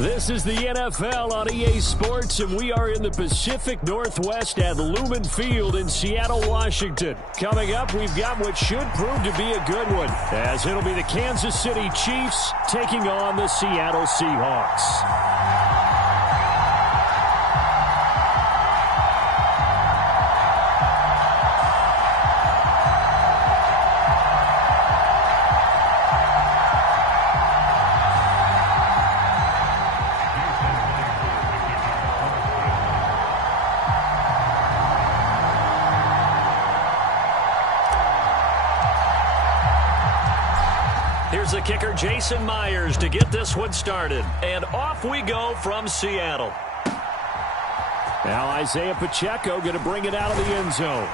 This is the NFL on EA Sports, and we are in the Pacific Northwest at Lumen Field in Seattle, Washington. Coming up, we've got what should prove to be a good one, as it'll be the Kansas City Chiefs taking on the Seattle Seahawks. Here's the kicker, Jason Myers, to get this one started. And off we go from Seattle. Now Isaiah Pacheco going to bring it out of the end zone.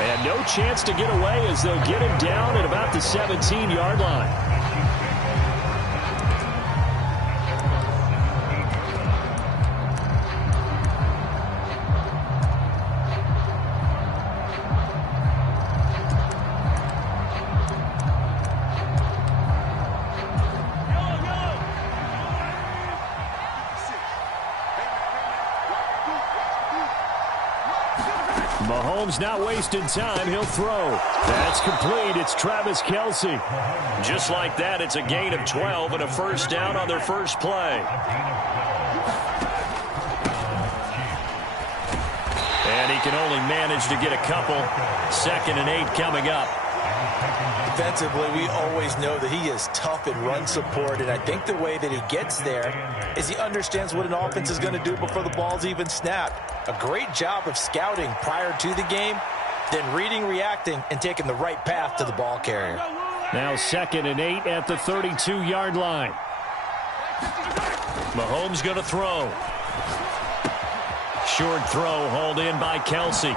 And no chance to get away as they'll get him down at about the 17-yard line. Mahomes not wasting time. He'll throw. That's complete. It's Travis Kelce. Just like that, it's a gain of 12 and a first down on their first play. And he can only manage to get a couple. 2nd and 8 coming up. Defensively, we always know that he is tough in run support, and I think the way that he gets there is he understands what an offense is going to do before the ball's even snapped. A great job of scouting prior to the game, then reading, reacting, and taking the right path to the ball carrier. Now 2nd and 8 at the 32-yard line. Mahomes going to throw. Short throw hauled in by Kelce.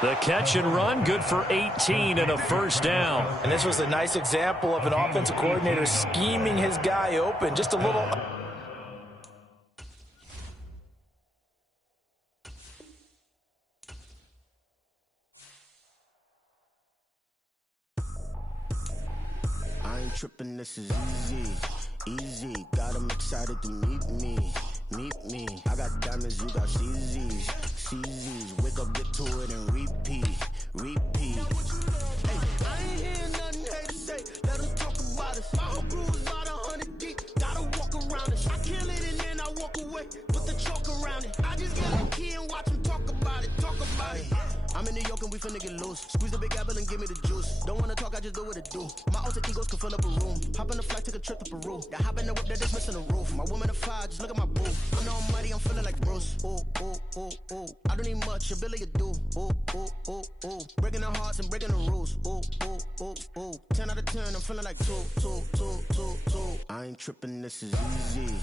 The catch and run, good for 18 and a first down. And this was a nice example of an offensive coordinator scheming his guy open. Just a little... I ain't tripping, this is easy. Easy, got them excited to meet me. Meet me. I got diamonds, you got CZs. CZs, wake up, get to it, and repeat. Repeat. Hey, I ain't hearing nothing hate to say. Let them talk about us. My whole crew is about 100 deep. Gotta walk around it. I kill it and then I walk away. Put the chalk around it. I just get a key and watch them talk about it. Talk about it. I'm in New York and we finna get loose. Squeeze the big apple and give me the juice. Don't wanna talk, I just do what it do. My alter egos can fill up a room. Hop on a flight, take a trip to Peru. That hop in the whip that is missing the roof. My woman a fire, just look at my boo. I know I'm muddy, I'm feeling like Bruce. Ooh, ooh, ooh, ooh. I don't need much, ability to do. Ooh, ooh, ooh, ooh. Breaking the hearts and breaking the rules. Ooh, ooh, ooh, ooh. 10 out of 10, I'm feeling like 2, 2, 2, 2, 2. I ain't tripping, this is easy.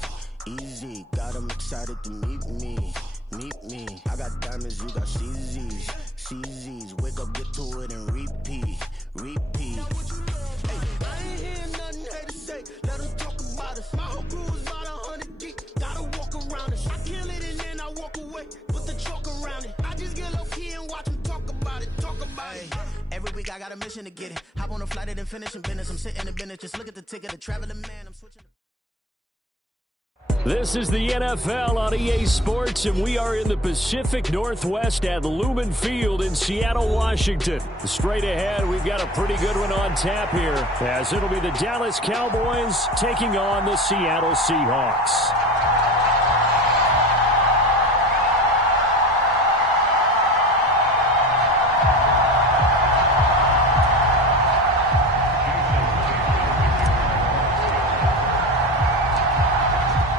Easy, got them excited to meet me. Meet me. I got diamonds, you got CZs. CZs, wake up, get to it, and repeat. Repeat. Hey, I ain't hearing nothing hate to say. Let them talk about us. My whole crew is about 100 deep. Gotta walk around us. I kill it and then I walk away. Put the chalk around it. I just get low key and watch them talk about it. Talk about it. Every week I got a mission to get it. Hop on a flight and then finish in business. I'm sitting in business. Just look at the ticket. A traveling man. I'm switching. This is the NFL on EA Sports, and we are in the Pacific Northwest at Lumen Field in Seattle, Washington. Straight ahead, we've got a pretty good one on tap here, as it'll be the Dallas Cowboys taking on the Seattle Seahawks.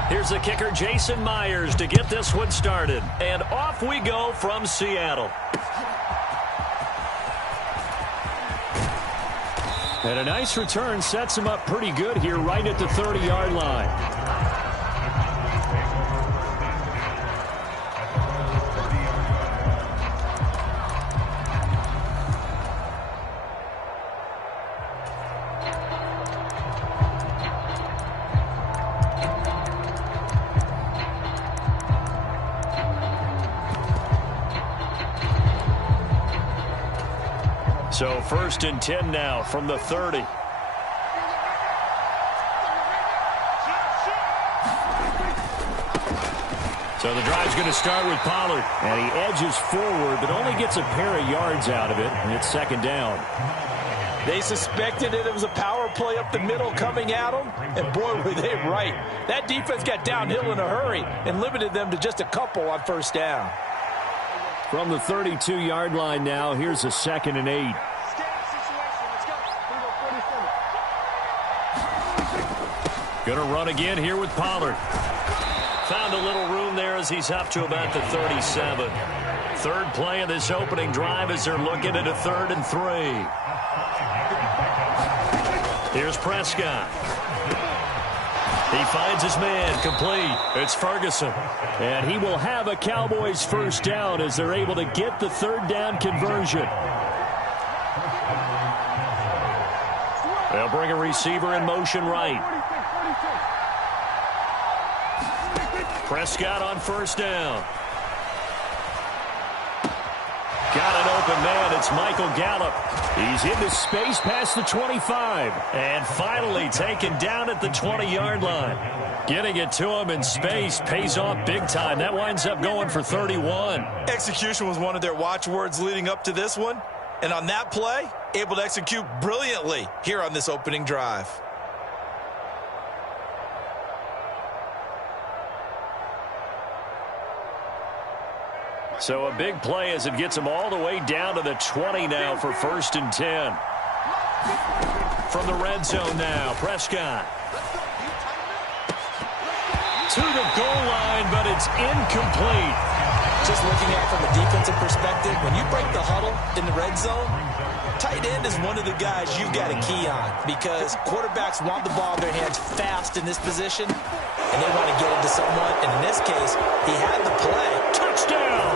Here's the kicker, Jason Myers, to get this one started. And off we go from Seattle. And a nice return sets him up pretty good here right at the 30-yard line. So 1st and 10 now from the 30. to start with Pollard. And he edges forward, but only gets a pair of yards out of it. And it's second down. They suspected it was a power play up the middle coming at them, and boy, were they right. That defense got downhill in a hurry and limited them to just a couple on first down. From the 32-yard line now, here's a 2nd and 8. Going to run again here with Pollard. Found a little room there as he's up to about the 37. Third play of this opening drive as they're looking at a 3rd and 3. Here's Prescott. He finds his man complete. It's Ferguson. And he will have a Cowboys first down as they're able to get the 3rd down conversion. They'll bring a receiver in motion right. Prescott on first down. Got an open man. It's Michael Gallup. He's into space past the 25. And finally taken down at the 20-yard line. Getting it to him in space pays off big time. That winds up going for 31. Execution was one of their watchwords leading up to this one. And on that play, able to execute brilliantly here on this opening drive. So a big play as it gets him all the way down to the 20 now for 1st and 10. From the red zone now, Prescott. To the goal line, but it's incomplete. Just looking at it from a defensive perspective, when you break the huddle in the red zone, tight end is one of the guys you've got to key on because quarterbacks want the ball in their hands fast in this position, and they want to get it to someone. And in this case, he had the play. Touchdown!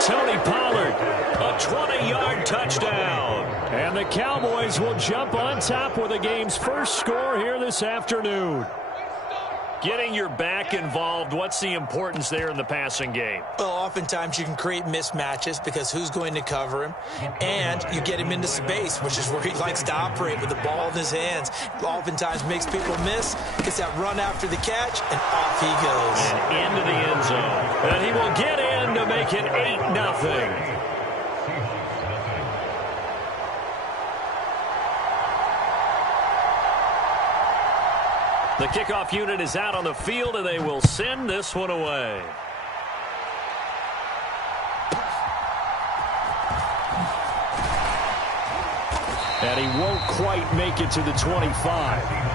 Tony Pollard, a 20-yard touchdown. And the Cowboys will jump on top with the game's first score here this afternoon. Getting your back involved, what's the importance there in the passing game? Well, oftentimes you can create mismatches because who's going to cover him? And you get him into space, which is where he likes to operate with the ball in his hands. Oftentimes makes people miss, gets that run after the catch, and off he goes. And into the end zone. And he will get in to make it 8-0. The kickoff unit is out on the field, and they will send this one away. And he won't quite make it to the 25.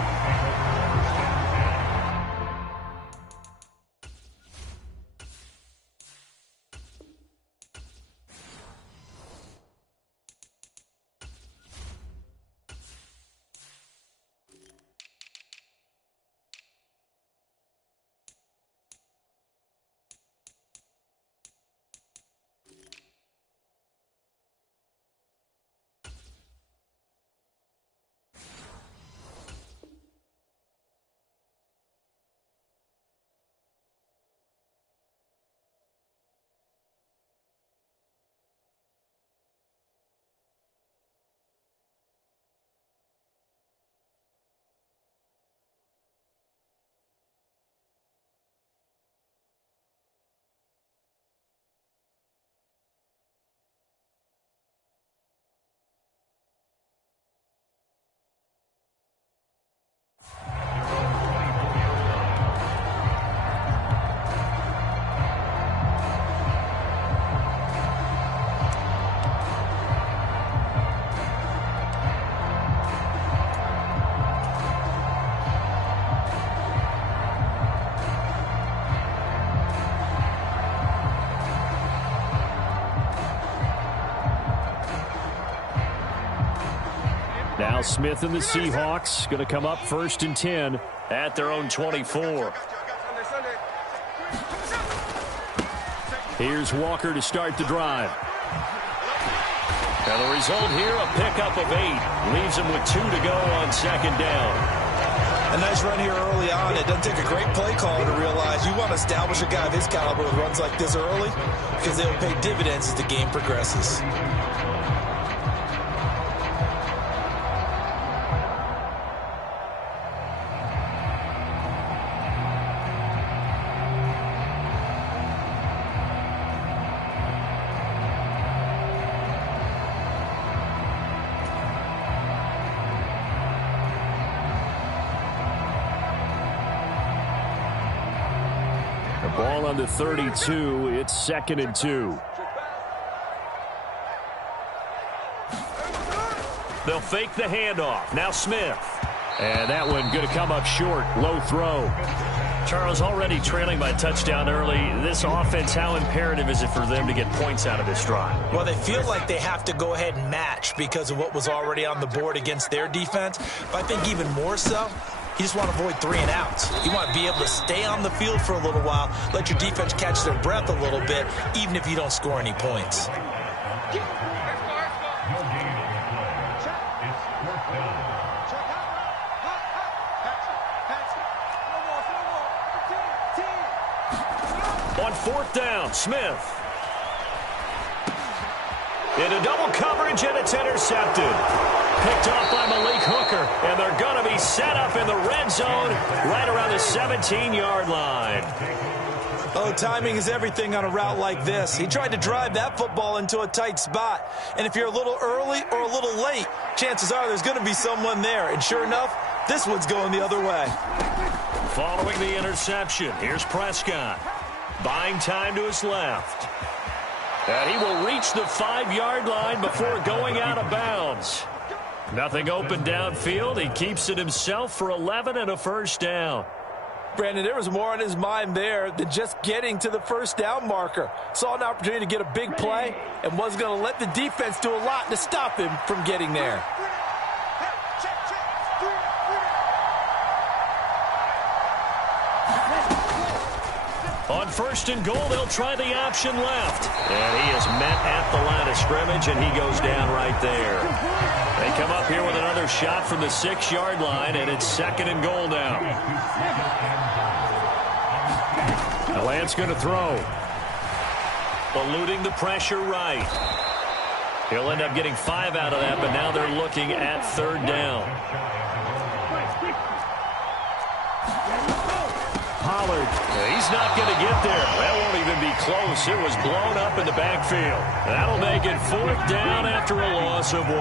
Now Smith and the Seahawks going to come up 1st and 10 at their own 24. Here's Walker to start the drive. And the result here, a pickup of 8. Leaves him with 2 to go on 2nd down. A nice run here early on. It doesn't take a great play caller to realize you want to establish a guy of his caliber with runs like this early because they'll pay dividends as the game progresses. ball on the 32. It's 2nd and 2. They'll fake the handoff. Now Smith. And that one going to come up short. Low throw. Charles, already trailing by touchdown early. This offense, how imperative is it for them to get points out of this drive? Well, they feel like they have to go ahead and match because of what was already on the board against their defense. But I think even more so, you just want to avoid 3 and outs. You want to be able to stay on the field for a little while, let your defense catch their breath a little bit, even if you don't score any points. On 4th down, Smith. Into double coverage, and it's intercepted. Picked off by Malik Hooker, and they're going to be set up in the red zone right around the 17-yard line. Oh, timing is everything on a route like this. He tried to drive that football into a tight spot. And if you're a little early or a little late, chances are there's going to be someone there. And sure enough, this one's going the other way. Following the interception, here's Prescott. Buying time to his left. And he will reach the 5-yard line before going out of bounds. Nothing open downfield. He keeps it himself for 11 and a first down. Brandon, there was more on his mind there than just getting to the first down marker. Saw an opportunity to get a big play and wasn't going to let the defense do a lot to stop him from getting there. On 1st and goal, they'll try the option left. And he is met at the line of scrimmage, and he goes down right there. They come up here with another shot from the 6-yard line, and it's 2nd and goal now. Lance going to throw. Eluding the pressure right. He'll end up getting 5 out of that, but now they're looking at 3rd down. Pollard. He's not going to get there. That won't even be close. It was blown up in the backfield. That'll make it 4th down after a loss of 1.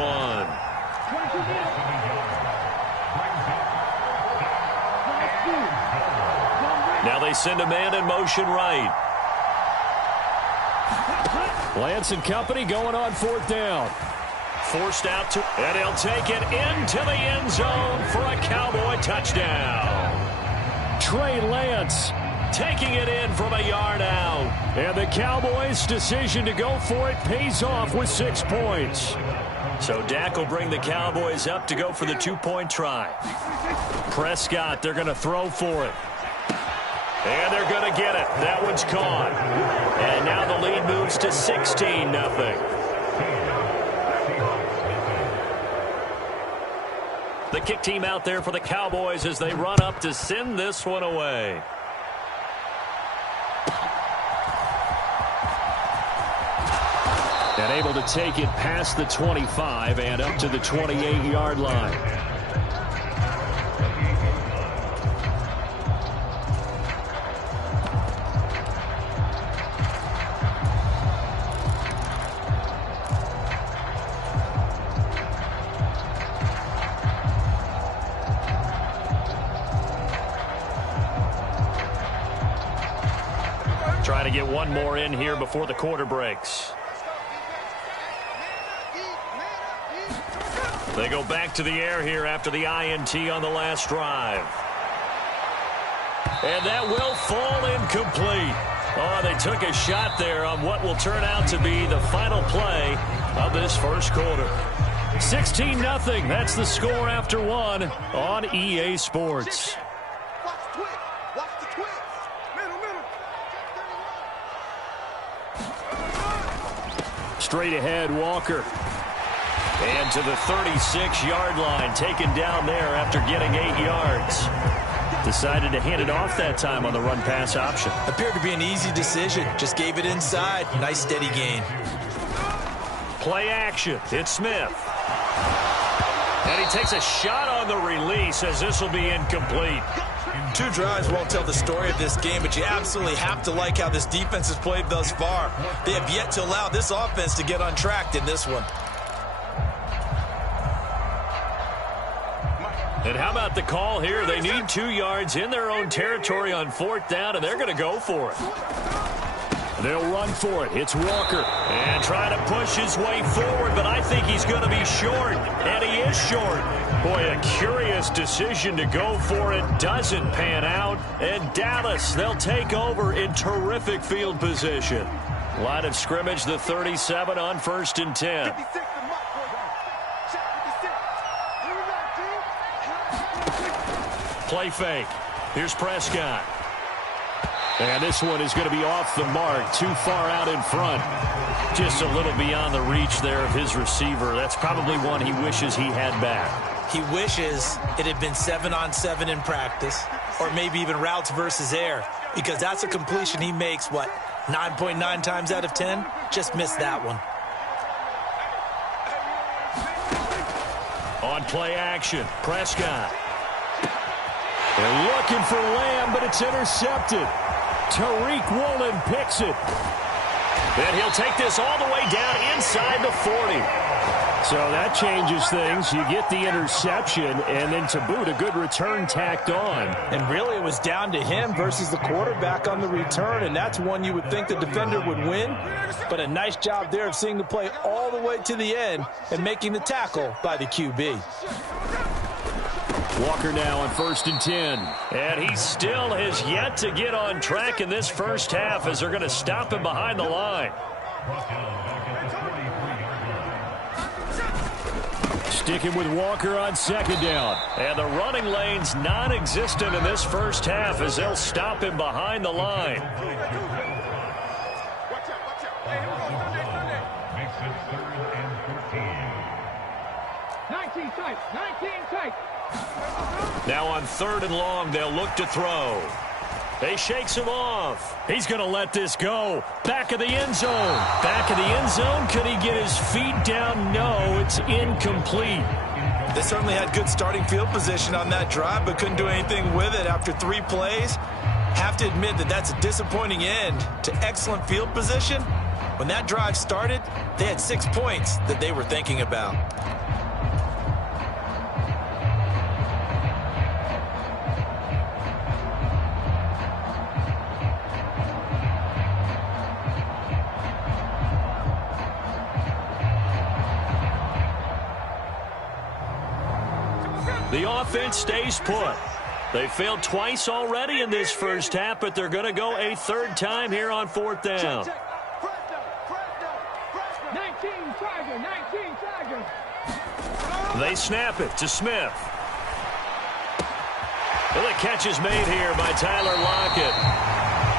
Now they send a man in motion right. Lance and company going on 4th down. Forced out to, and he'll take it into the end zone for a Cowboy touchdown. Trey Lance taking it in from a yard out. And the Cowboys' decision to go for it pays off with 6 points. So Dak will bring the Cowboys up to go for the 2-point try. Prescott, they're going to throw for it. And they're going to get it. That one's caught. And now the lead moves to 16-0. The kick team out there for the Cowboys as they run up to send this one away. And able to take it past the 25 and up to the 28-yard line. Trying to get one more in here before the quarter breaks. They go back to the air here after the INT on the last drive. And that will fall incomplete. Oh, they took a shot there on what will turn out to be the final play of this first quarter. 16-0. That's the score after 1 on EA Sports. Straight ahead, Walker. And to the 36-yard line, taken down there after getting 8 yards. Decided to hand it off that time on the run-pass option. Appeared to be an easy decision. Just gave it inside. Nice steady gain. Play action. It's Smith. And he takes a shot on the release as this will be incomplete. 2 drives won't tell the story of this game, but you absolutely have to like how this defense has played thus far. They have yet to allow this offense to get untracked in this one. And how about the call here? They need 2 yards in their own territory on 4th down, and they're going to go for it. They'll run for it. It's Walker. And trying to push his way forward, but I think he's going to be short. And he is short. Boy, a curious decision to go for it. Doesn't pan out. And Dallas, they'll take over in terrific field position. Line of scrimmage, the 37 on 1st and 10. Play fake. Here's Prescott. And this one is going to be off the mark, too far out in front. Just a little beyond the reach there of his receiver. That's probably one he wishes he had back. He wishes it had been 7-on-7 in practice, or maybe even routes versus air, because that's a completion he makes, 9.9 times out of 10? Just missed that one. On play action, Prescott. They're looking for Lamb, but it's intercepted. Tariq Woolen picks it. And he'll take this all the way down inside the 40. So that changes things. You get the interception, and then to boot, a good return tacked on. And really, it was down to him versus the quarterback on the return, and that's one you would think the defender would win. But a nice job there of seeing the play all the way to the end and making the tackle by the QB. Walker now on 1st and 10. And he still has yet to get on track in this first half as they're going to stop him behind the line. Sticking with Walker on 2nd down. And the running lane's non-existent in this first half as they'll stop him behind the line. Now on 3rd and long, they'll look to throw. He shakes him off. He's going to let this go. Back of the end zone. Back of the end zone. Could he get his feet down? No, it's incomplete. They certainly had good starting field position on that drive, but couldn't do anything with it after 3 plays. Have to admit that that's a disappointing end to excellent field position. When that drive started, they had 6 points that they were thinking about. The offense stays put. They failed twice already in this first half, but they're going to go a 3rd time here on 4th down. 19 Tiger. They snap it to Smith. Well, the catch is made here by Tyler Lockett.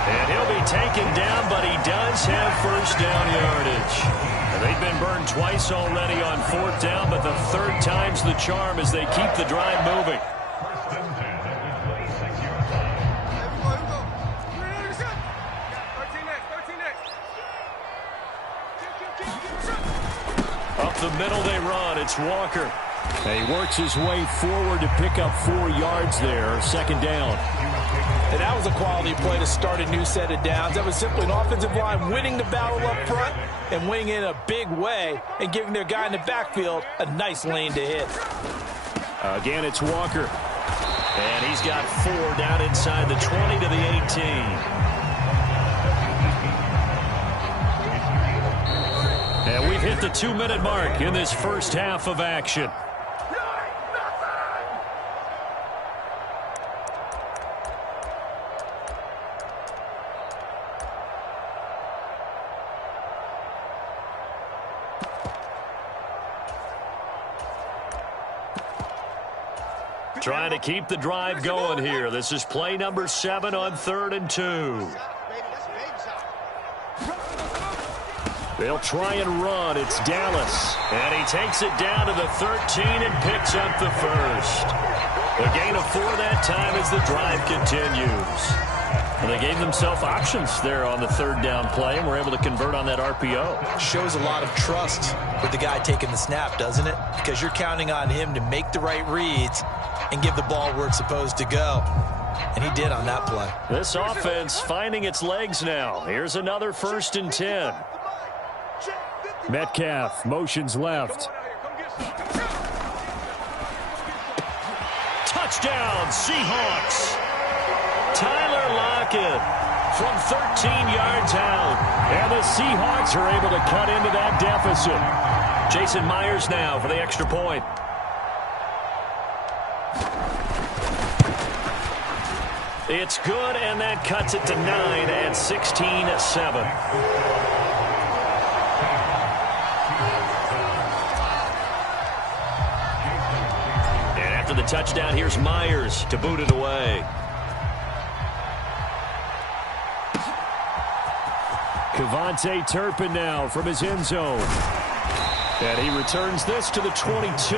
And he'll be taken down, but he does have 1st down yardage. And they've been burned twice already on 4th down, but the 3rd time's the charm as they keep the drive moving. Up the middle they run. It's Walker. And he works his way forward to pick up 4 yards there. 2nd down. And that was a quality play to start a new set of downs. That was simply an offensive line winning the battle up front and winning in a big way and giving their guy in the backfield a nice lane to hit. Again, it's Walker. And he's got 4 down inside the 20 to the 18. And we've hit the 2-minute mark in this first half of action. Trying to keep the drive going here. This is play number 7 on 3rd and 2. They'll try and run. It's Dallas. And he takes it down to the 13 and picks up the 1st. A gain of 4 that time as the drive continues. And they gave themselves options there on the 3rd down play and were able to convert on that RPO. Shows a lot of trust with the guy taking the snap, doesn't it? Because you're counting on him to make the right reads and give the ball where it's supposed to go. And he did on that play. This offense finding its legs now. Here's another 1st and 10. Metcalf motions left. Touchdown, Seahawks. Tyler Lockett from 13 yards out. And the Seahawks are able to cut into that deficit. Jason Myers now for the extra point. It's good, and that cuts it to 9 at 16-7. After the touchdown, here's Myers to boot it away. KaVontae Turpin now from his end zone. And he returns this to the 22.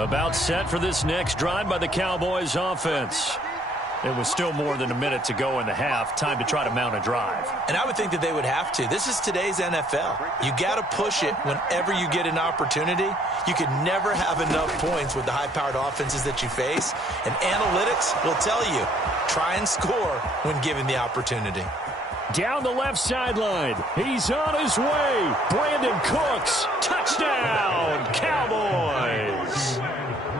About set for this next drive by the Cowboys offense. It was still more than a minute to go in the half. Time to try to mount a drive. And I would think that they would have to. This is today's NFL. You got to push it whenever you get an opportunity. You can never have enough points with the high-powered offenses that you face. And analytics will tell you, try and score when given the opportunity. Down the left sideline. He's on his way. Brandon Cooks. Touchdown, Cowboys.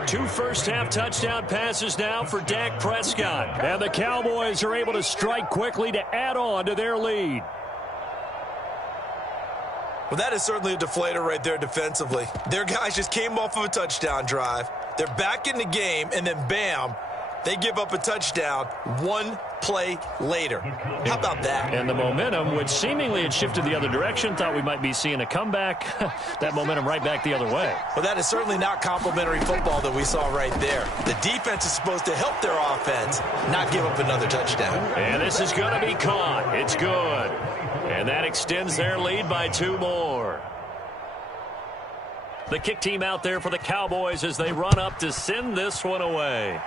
2 first-half touchdown passes now for Dak Prescott. And the Cowboys are able to strike quickly to add on to their lead. Well, that is certainly a deflator right there defensively. Their guys just came off of a touchdown drive. They're back in the game, and then bam, they give up a touchdown 1 play later. How about that? And the momentum, which seemingly had shifted the other direction, thought we might be seeing a comeback. That momentum right back the other way. Well, that is certainly not complimentary football that we saw right there. The defense is supposed to help their offense, not give up another touchdown. And this is going to be caught. It's good. And that extends their lead by 2 more. The kick team out there for the Cowboys as they run up to send this one away.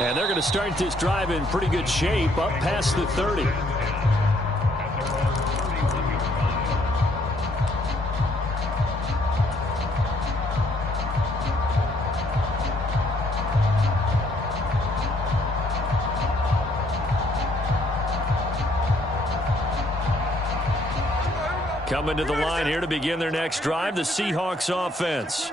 And they're going to start this drive in pretty good shape, up past the 30. Coming to the line here to begin their next drive, the Seahawks offense.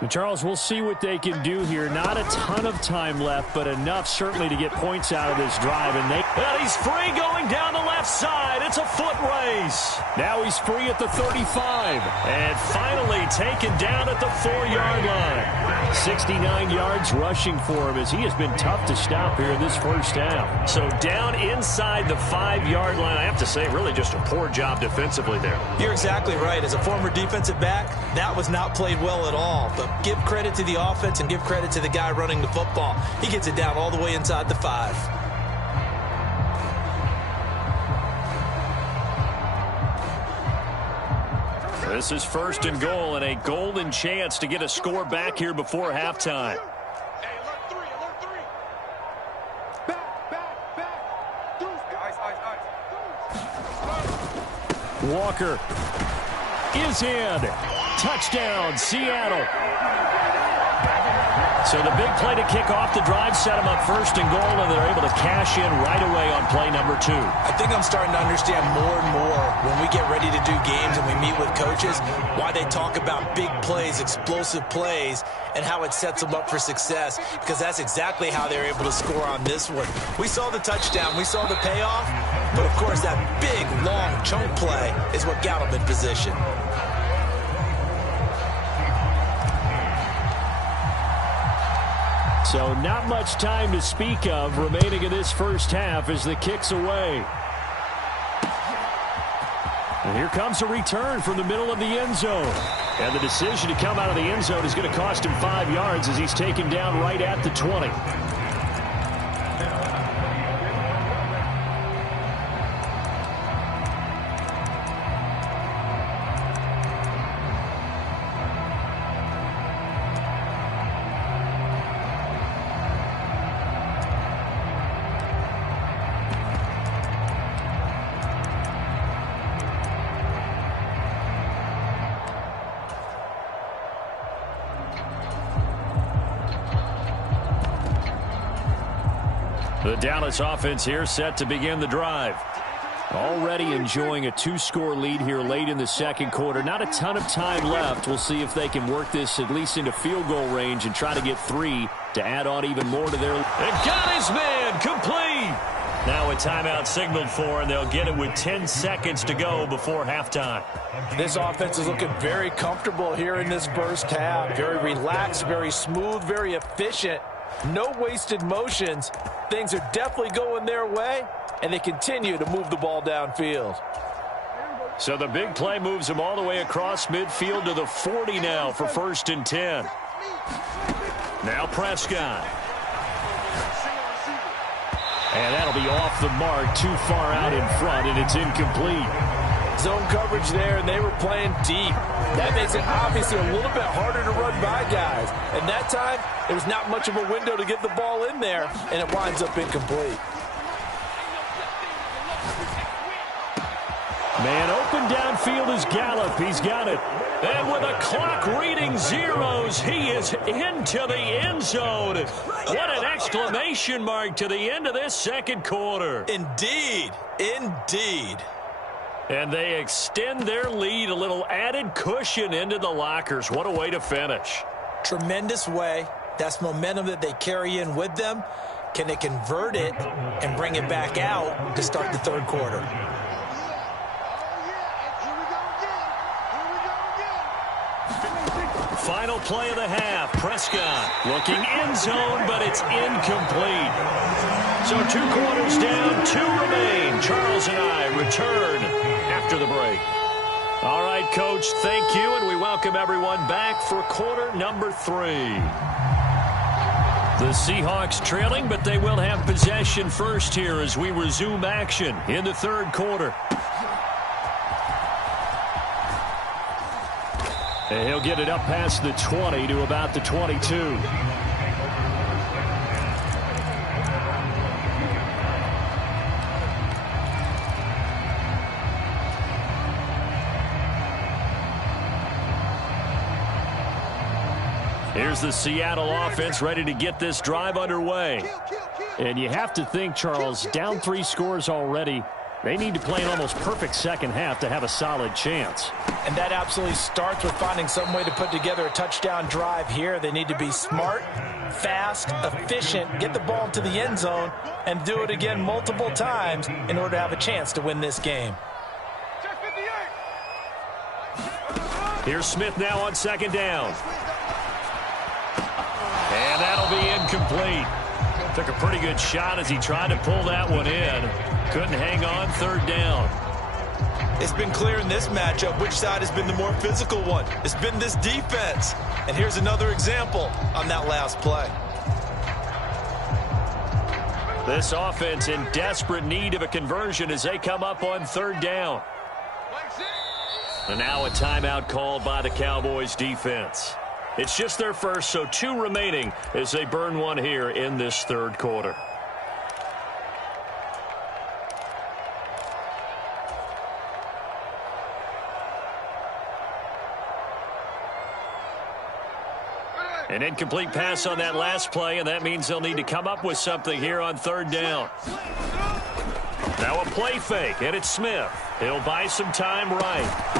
And Charles, we'll see what they can do here. Not a ton of time left, but enough certainly to get points out of this drive. And he's free going down the left side. It's a foot race. Now he's free at the 35. And finally taken down at the 4-yard line. 69 yards rushing for him as he has been tough to stop here in this first half. So down inside the 5-yard line, I have to say, really just a poor job defensively there. You're exactly right. As a former defensive back, that was not played well at all. But give credit to the offense and give credit to the guy running the football. He gets it down all the way inside the 5. This is 1st and goal and a golden chance to get a score back here before halftime. Hey, alert 3, alert 3. Back. Deuce. Ice. Walker is in. Touchdown, Seattle. So the big play to kick off the drive set them up 1st and goal, and they're able to cash in right away on play number 2. I think I'm starting to understand more and more when we get ready to do games and we meet with coaches why they talk about big plays, explosive plays, and how it sets them up for success, because that's exactly how they're able to score on this one. We saw the touchdown, we saw the payoff, but of course that big, long chunk play is what got them in position. So not much time to speak of remaining in this first half as the kick's away. And here comes a return from the middle of the end zone. And the decision to come out of the end zone is going to cost him 5 yards as he's taken down right at the 20. The Dallas offense here set to begin the drive. Already enjoying a 2-score lead here late in the second quarter. Not a ton of time left. We'll see if they can work this at least into field goal range and try to get 3 to add on even more to their... And got his man complete. Now a timeout signaled for, and they'll get it with 10 seconds to go before halftime. This offense is looking very comfortable here in this first half. Very relaxed, very smooth, very efficient. No wasted motions. Things are definitely going their way, and they continue to move the ball downfield. So the big play moves them all the way across midfield to the 40 now for 1st and 10. Now Prescott. And that'll be off the mark, too far out in front, and it's incomplete. Zone coverage there, and they were playing deep. That makes it obviously a little bit harder to run by guys. And that time, there was not much of a window to get the ball in there, and it winds up incomplete. Man open downfield is Gallup. He's got it. And with a clock reading zeros, he is into the end zone. What an exclamation mark to the end of this second quarter. Indeed. Indeed. And they extend their lead, a little added cushion into the lockers. What a way to finish. Tremendous way. That's momentum that they carry in with them. Can they convert it and bring it back out to start the third quarter? Final play of the half. Prescott looking end zone, but it's incomplete. So 2 quarters down, 2 remain. Charles and I return after the break. All right, Coach, thank you, and we welcome everyone back for quarter number 3. The Seahawks trailing, but they will have possession first here as we resume action in the third quarter. And he'll get it up past the 20 to about the 22. Here's the Seattle offense ready to get this drive underway. And you have to think, Charles, down 3 scores already. They need to play an almost perfect second half to have a solid chance. And that absolutely starts with finding some way to put together a touchdown drive here. They need to be smart, fast, efficient, get the ball into the end zone, and do it again multiple times in order to have a chance to win this game. Here's Smith now on 2nd down. And that'll be incomplete. Took a pretty good shot as he tried to pull that one in. Couldn't hang on 3rd down. It's been clear in this matchup which side has been the more physical one. It's been this defense. And here's another example on that last play. This offense in desperate need of a conversion as they come up on 3rd down. And now a timeout called by the Cowboys defense. It's just their first, so 2 remaining as they burn one here in this third quarter. An incomplete pass on that last play, and that means they'll need to come up with something here on 3rd down. Now a play fake, and it's Smith. He'll buy some time right.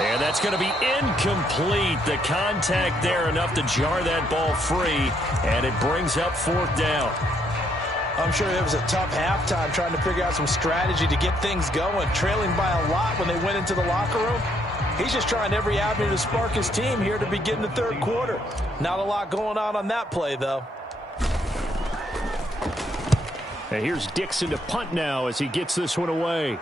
And that's going to be incomplete. The contact there enough to jar that ball free, and it brings up 4th down. I'm sure it was a tough halftime trying to figure out some strategy to get things going, trailing by a lot when they went into the locker room. He's just trying every avenue to spark his team here to begin the third quarter. Not a lot going on that play, though. And here's Dixon to punt now as he gets this one away.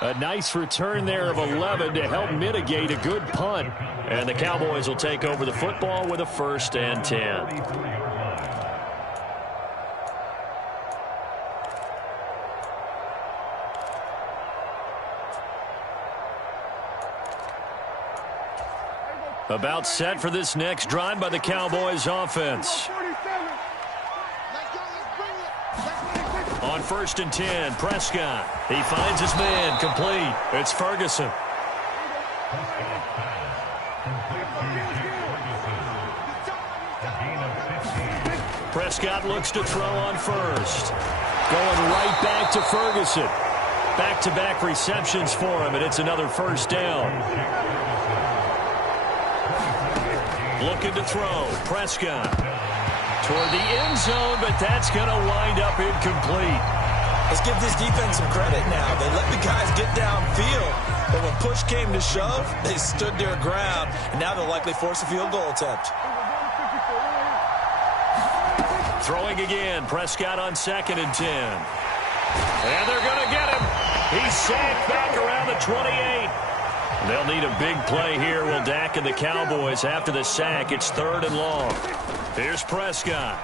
A nice return there of 11 to help mitigate a good punt. And the Cowboys will take over the football with a 1st and 10. About set for this next drive by the Cowboys offense. On 1st and 10, Prescott. He finds his man, complete. It's Ferguson. Prescott looks to throw on first. Going right back to Ferguson. Back-to-back receptions for him, and it's another first down. Looking to throw. Prescott toward the end zone, but that's going to wind up incomplete. Let's give this defense some credit now. They let the guys get downfield, but when push came to shove, they stood their ground, and now they'll likely force a field goal attempt. Throwing again. Prescott on 2nd and 10. And they're going to get him. He's sacked back around the 28. They'll need a big play here, will Dak and the Cowboys. After the sack, it's 3rd and long. Here's Prescott.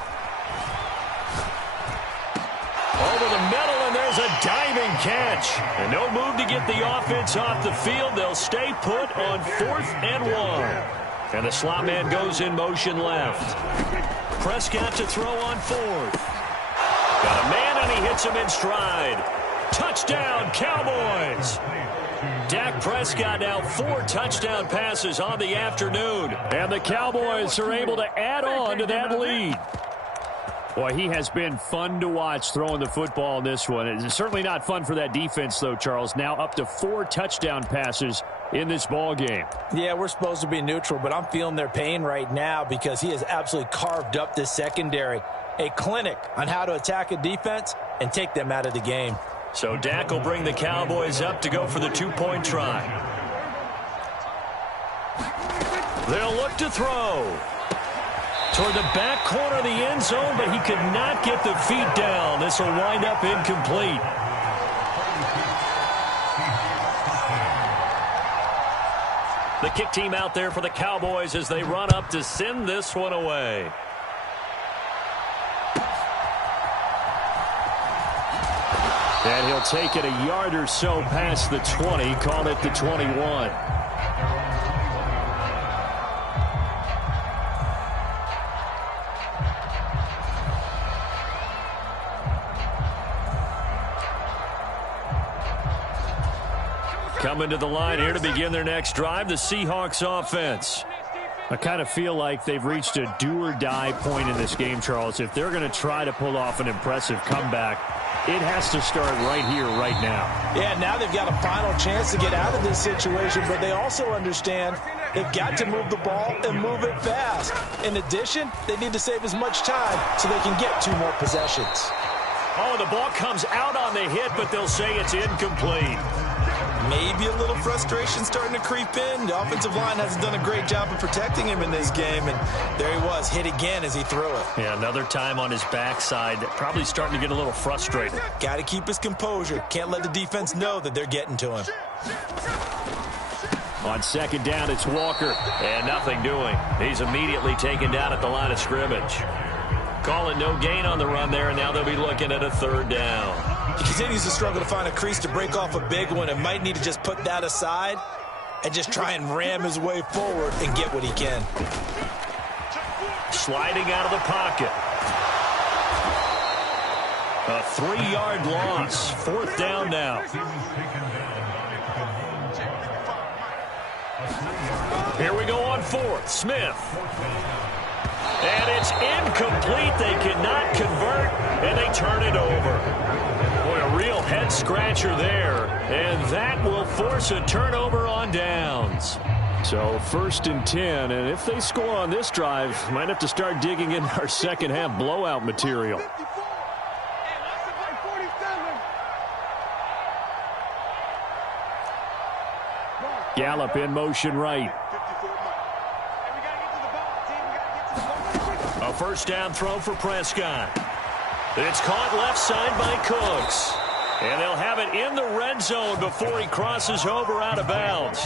Over the middle, and there's a diving catch. And no move to get the offense off the field. They'll stay put on 4th and 1. And the slot man goes in motion left. Prescott to throw on 4th. Got a man, and he hits him in stride. Touchdown, Cowboys. Dak Prescott now 4 touchdown passes on the afternoon. And the Cowboys are able to add on to that lead. Boy, he has been fun to watch throwing the football in this one. It's certainly not fun for that defense, though, Charles. Now up to 4 touchdown passes in this ball game. Yeah, we're supposed to be neutral, but I'm feeling their pain right now because he has absolutely carved up this secondary. A clinic on how to attack a defense and take them out of the game. So Dak will bring the Cowboys up to go for the 2-point try. They'll look to throw toward the back corner of the end zone, but he could not get the feet down. This will wind up incomplete. The kick team out there for the Cowboys as they run up to send this one away. And he'll take it a yard or so past the 20, call it the 21. Coming to the line here to begin their next drive, the Seahawks offense. I kind of feel like they've reached a do-or-die point in this game, Charles. If they're going to try to pull off an impressive comeback, it has to start right here, right now. Yeah, now they've got a final chance to get out of this situation, but they also understand they've got to move the ball and move it fast. In addition, they need to save as much time so they can get 2 more possessions. Oh, the ball comes out on the hit, but they'll say it's incomplete. Maybe a little frustration starting to creep in. The offensive line hasn't done a great job of protecting him in this game, and there he was, hit again as he threw it. Yeah, another time on his backside, probably starting to get a little frustrated. Got to keep his composure. Can't let the defense know that they're getting to him. On 2nd down, it's Walker, and nothing doing. He's immediately taken down at the line of scrimmage. Call it no gain on the run there, and now they'll be looking at a 3rd down. He continues to struggle to find a crease to break off a big one and might need to just put that aside and just try and ram his way forward and get what he can. Sliding out of the pocket. A 3-yard loss. 4th down now. Here we go on 4th. Smith. And it's incomplete. They cannot convert, and they turn it over. Boy, a real head-scratcher there. And that will force a turnover on downs. So 1st and 10, and if they score on this drive, might have to start digging in our second-half blowout material. Gallup in motion right. A 1st down throw for Prescott. It's caught left side by Cooks. And they'll have it in the red zone before he crosses over out of bounds.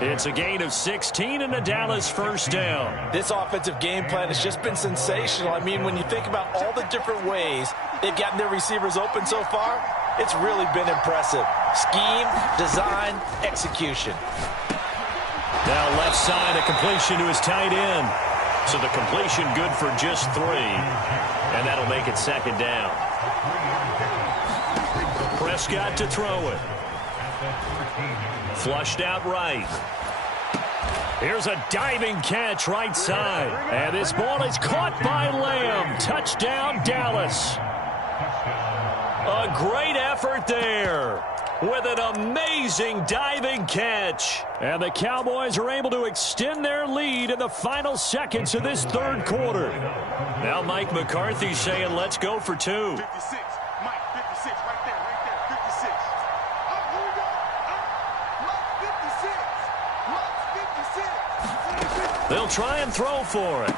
It's a gain of 16 and a Dallas 1st down. This offensive game plan has just been sensational. I mean, when you think about all the different ways they've gotten their receivers open so far, it's really been impressive. Scheme, design, execution. Now left side, a completion to his tight end. So the completion good for just 3. And that'll make it 2nd down. Prescott to throw it. Flushed out right. Here's a diving catch right side. And this ball is caught by Lamb. Touchdown, Dallas. A great effort there with an amazing diving catch. And the Cowboys are able to extend their lead in the final seconds of this third quarter. Now Mike McCarthy saying, let's go for two. 56. Mike, 56. Right there. 56. Up, here we go. Up. 56. They'll try and throw for it.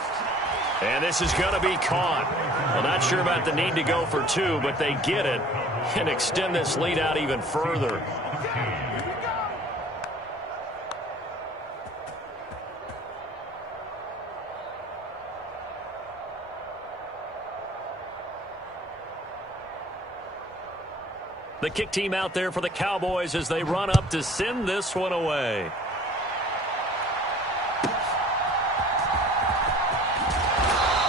And this is going to be caught. Well, not sure about the need to go for two, but they get it and extend this lead out even further. The kick team out there for the Cowboys as they run up to send this one away.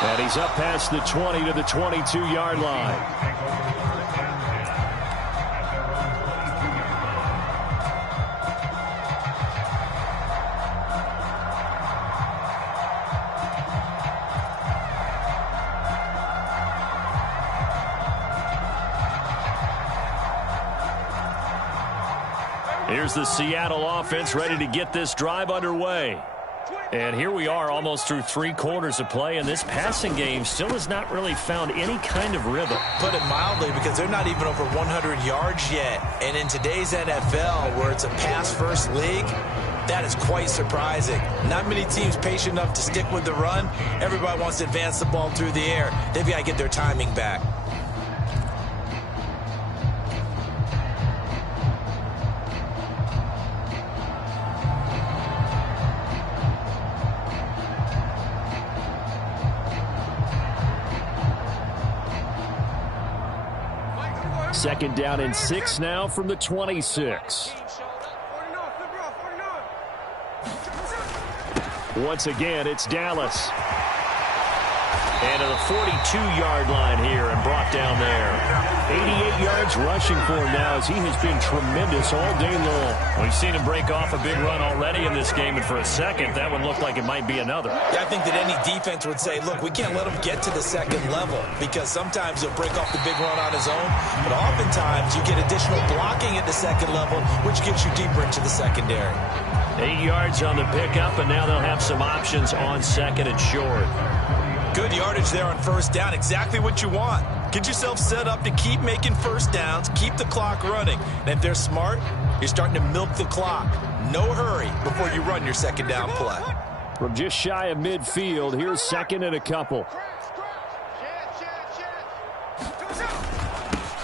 And he's up past the 20 to the 22-yard line. Here's the Seattle offense ready to get this drive underway. And here we are almost through 3 quarters of play, and this passing game still has not really found any kind of rhythm. Put it mildly, because they're not even over 100 yards yet. And in today's NFL, where it's a pass-first league, that is quite surprising. Not many teams patient enough to stick with the run. Everybody wants to advance the ball through the air. They've got to get their timing back. Second down and 6 now from the 26. Once again, it's Dallas. And to the 42-yard line here and brought down there. 88 yards rushing for him now as he has been tremendous all day long. We've seen him break off a big run already in this game, and for a second, that one looked like it might be another. Yeah, I think that any defense would say, look, we can't let him get to the second level, because sometimes he'll break off the big run on his own, but oftentimes you get additional blocking at the second level, which gets you deeper into the secondary. 8 yards on the pickup, and now they'll have some options on second and short. Good yardage there on first down. Exactly what you want. Get yourself set up to keep making first downs, keep the clock running. And if they're smart, you're starting to milk the clock. No hurry before you run your second down play. From just shy of midfield, here's second and a couple.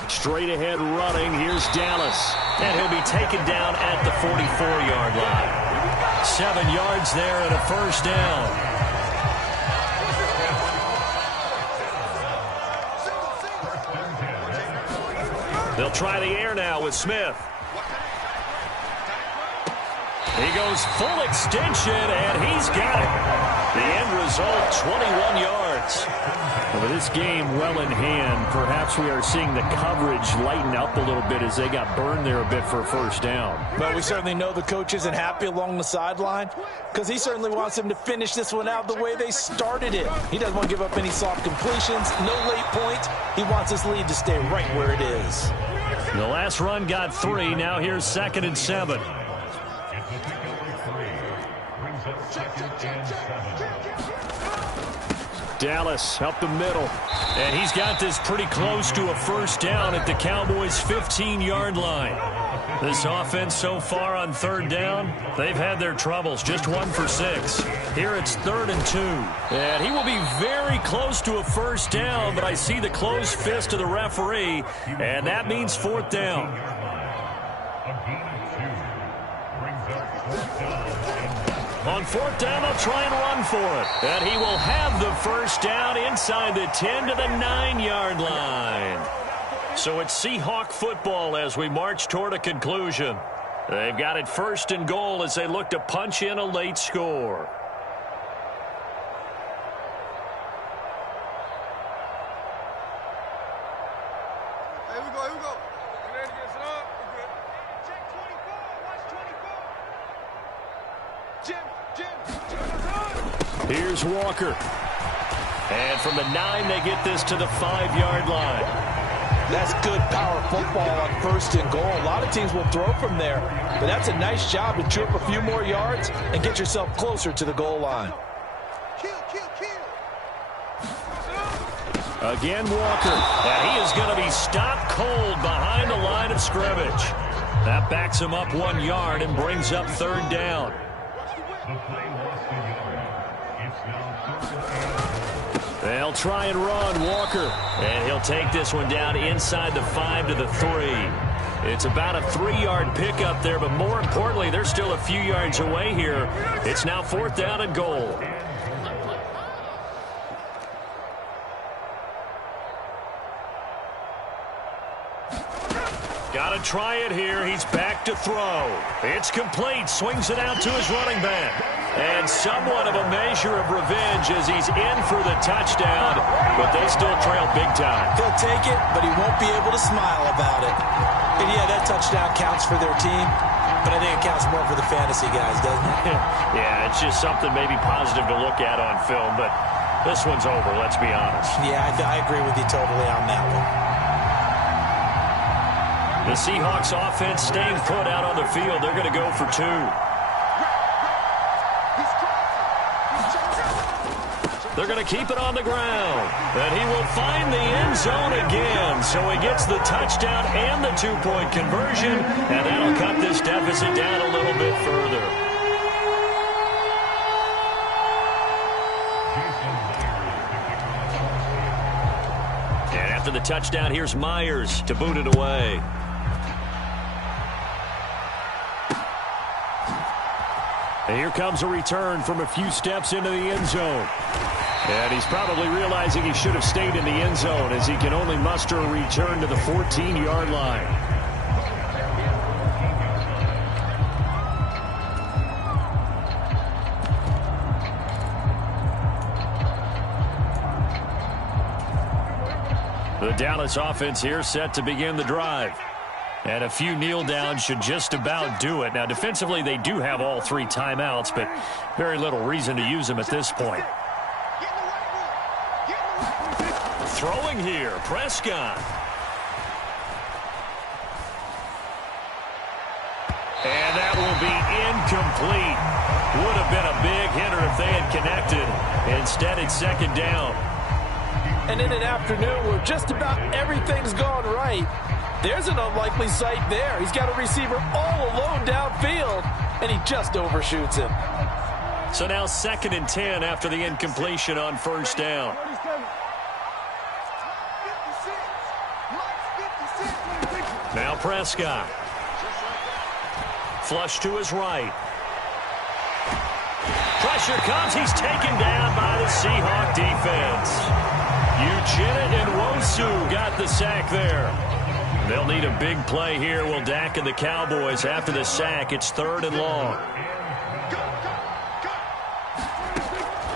Straight ahead running, here's Dallas. And he'll be taken down at the 44-yard line. 7 yards there and a first down. They'll try the air now with Smith. He goes full extension, and he's got it. The end result, 21 yards. With this game well in hand, perhaps we are seeing the coverage lighten up a little bit as they got burned there a bit for a first down. But we certainly know the coach isn't happy along the sideline, because he certainly wants them to finish this one out the way they started it. He doesn't want to give up any soft completions, no late points. He wants his lead to stay right where it is. The last run got 3. Now here's second and 7. Dallas up the middle. And he's got this pretty close to a first down at the Cowboys' 15-yard line. This offense so far on third down, they've had their troubles. Just 1 for 6. Here it's 3rd and 2. And he will be very close to a first down, but I see the closed fist of the referee, and that means 4th down. On 4th down, they'll try and run for it. And he will have the first down inside the 10 to the 9-yard line. So it's Seahawk football as we march toward a conclusion. They've got it 1st and goal as they look to punch in a late score. Here we go. Get ready to get set up. We're good. Check 24. Watch 24. Jim. Here's Walker. And from the 9, they get this to the 5-yard line. That's good power football on 1st and goal. A lot of teams will throw from there, but that's a nice job to chew up a few more yards and get yourself closer to the goal line. Again, Walker. And he is going to be stopped cold behind the line of scrimmage. That backs him up 1 yard and brings up 3rd down. They'll try and run, Walker. And he'll take this one down inside the 5 to the 3. It's about a 3-yard pickup there, but more importantly, they're still a few yards away here. It's now 4th down and goal. Got to try it here. He's back to throw. It's complete. Swings it out to his running back. And somewhat of a measure of revenge as he's in for the touchdown, but they still trail big time. He'll take it, but he won't be able to smile about it. And yeah, that touchdown counts for their team, but I think it counts more for the fantasy guys, doesn't it? Yeah, it's just something maybe positive to look at on film, but this one's over, let's be honest. Yeah, I agree with you totally on that one. The Seahawks offense staying put out on the field. They're going to go for 2. They're going to keep it on the ground. And he will find the end zone again. So he gets the touchdown and the 2-point conversion. And that'll cut this deficit down a little bit further. And after the touchdown, here's Myers to boot it away. And here comes a return from a few steps into the end zone. And he's probably realizing he should have stayed in the end zone as he can only muster a return to the 14-yard line. The Dallas offense here set to begin the drive. And a few kneel downs should just about do it. Now, defensively, they do have all 3 timeouts, but very little reason to use them at this point. Throwing here, Prescott. And that will be incomplete. Would have been a big hitter if they had connected. Instead, it's 2nd down. And in an afternoon where just about everything's gone right, there's an unlikely sight there. He's got a receiver all alone downfield, and he just overshoots him. So now 2nd and 10 after the incompletion on 1st down. Now Prescott. Flush to his right. Pressure comes. He's taken down by the Seahawk defense. Uchenna and Nwosu got the sack there. They'll need a big play here. Will Dak and the Cowboys after the sack. It's 3rd and long.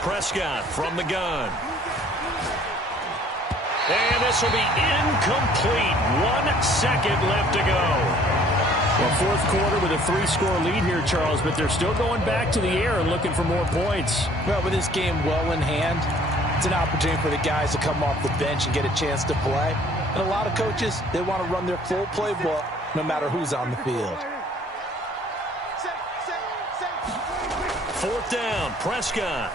Prescott from the gun. And this will be incomplete. 1 second left to go. Well, 4th quarter with a 3-score lead here, Charles, but they're still going back to the air and looking for more points. Well, with this game well in hand, it's an opportunity for the guys to come off the bench and get a chance to play. And a lot of coaches, they want to run their full playbook no matter who's on the field. 4th down, Prescott.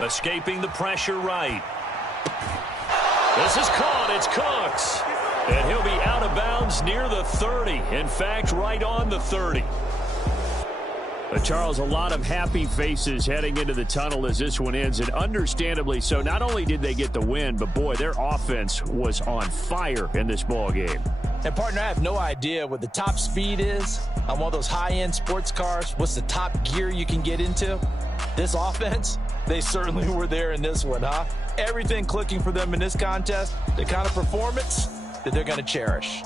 Escaping the pressure right. This is caught. It's Cooks. And he'll be out of bounds near the 30. In fact, right on the 30. Charles, a lot of happy faces heading into the tunnel as this one ends, and understandably so. Not only did they get the win, but boy, their offense was on fire in this ball game. And partner, I have no idea what the top speed is on one of those high-end sports cars. What's the top gear you can get into? This offense, they certainly were there in this one, huh? Everything clicking for them in this contest, the kind of performance that they're going to cherish.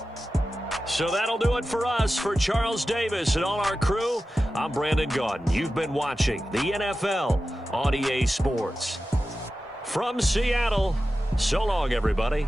So that'll do it for us. For Charles Davis and all our crew, I'm Brandon Gaudin. You've been watching the NFL on EA Sports. From Seattle, so long, everybody.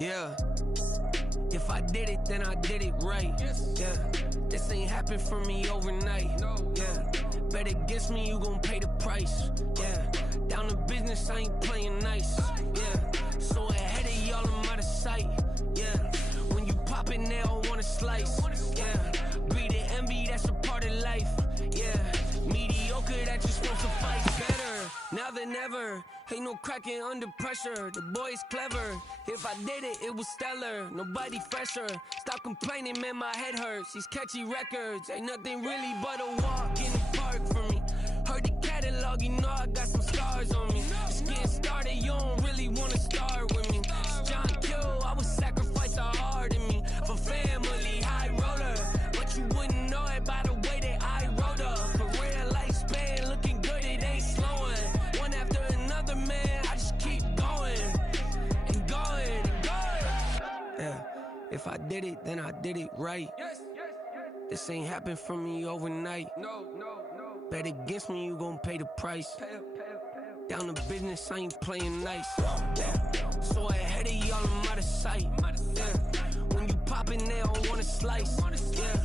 Yeah. If I did it, then I did it right. Yeah. This ain't happened for me overnight. Yeah. Bet against me, you gon' pay the price. Yeah. Down to business, I ain't playing nice. Yeah. So ahead of y'all, I'm out of sight. Yeah. When you pop it, they all wanna slice. Yeah. Greed and envy, that's a part of life. Yeah. Mediocre, that just won't suffice. Better now than ever. Ain't no cracking under pressure. The boy's clever. If I did it, it was stellar. Nobody fresher. Stop complaining, man, my head hurts. These catchy records ain't nothing really but a walk in the park for me. Heard the catalog, you know I got some scars on me. Just getting started, you don't really wanna start with me. It's John Q, I would sacrifice a heart in me for family, high roller. But you wouldn't know it by the way that I wrote up. Career lifespan looking good, it ain't slowing. One after another, man, I just keep going and going and going. Yeah, if I did it, then I did it right. This ain't happened for me overnight. No. Bet against me, you gon' pay the price. Down to business, I ain't playing nice. Yeah. So ahead of y'all, I'm out of sight. Yeah. When you poppin', they don't wanna slice. Yeah.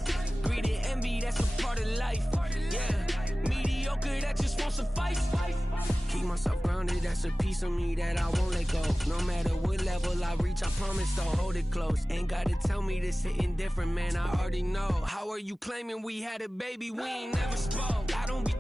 Greed and envy, that's a part of life. Yeah. Mediocre, that just won't suffice. Keep myself grounded, that's a piece of me that I won't let go. No matter what level I reach, I promise to hold it close. Ain't gotta tell me this hitting different, man, I already know. How are you claiming we had a baby, we ain't never spoke? I don't be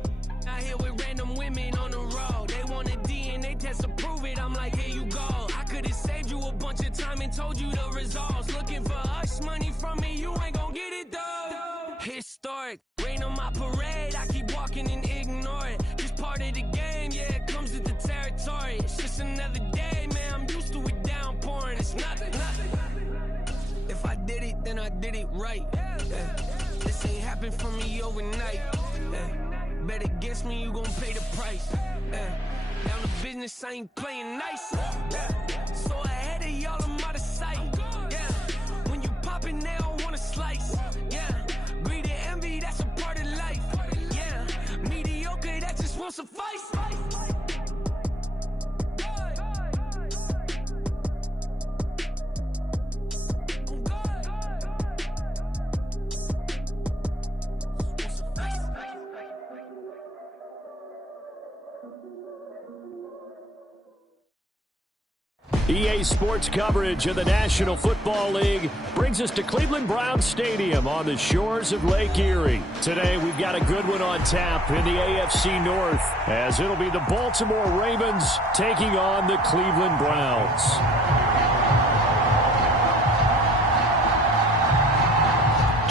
out here with random women on the road. They want a DNA test to prove it, I'm like, here you go. I could've saved you a bunch of time and told you the results. Looking for hush money from me, you ain't gon' get it though. Historic, rain on my parade, I keep walking and ignore it. Just part of the game, yeah, it comes with the territory. It's just another day, man, I'm used to it downpouring. It's nothing. If I did it, then I did it right. Yeah. This ain't happened for me overnight. Yeah. Bet against me, you gon' pay the price. Yeah. Down to business, I ain't playing nice. Yeah. So ahead of y'all, I'm out of sight. Yeah. When you poppin', they don't wanna slice. Yeah. Greed and envy, that's a part of life. Yeah. Mediocre, that just won't suffice. EA Sports coverage of the National Football League brings us to Cleveland Browns Stadium on the shores of Lake Erie. Today, we've got a good one on tap in the AFC North, as it'll be the Baltimore Ravens taking on the Cleveland Browns.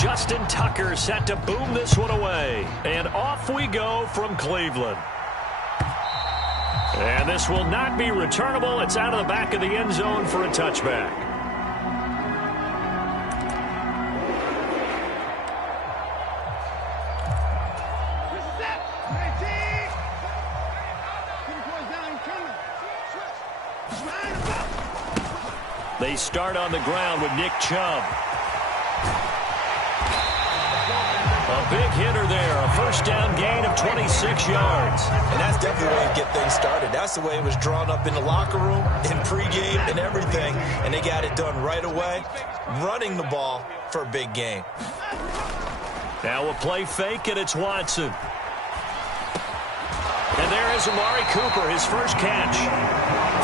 Justin Tucker set to boom this one away. And off we go from Cleveland. And this will not be returnable. It's out of the back of the end zone for a touchback. They start on the ground with Nick Chubb. A big hitter there, a first down gain of 26 yards. And that's definitely the way to get things started. That's the way it was drawn up in the locker room, in pregame, and everything. And they got it done right away, running the ball for a big gain. Now a play fake, and it's Watson. And there is Amari Cooper, his first catch.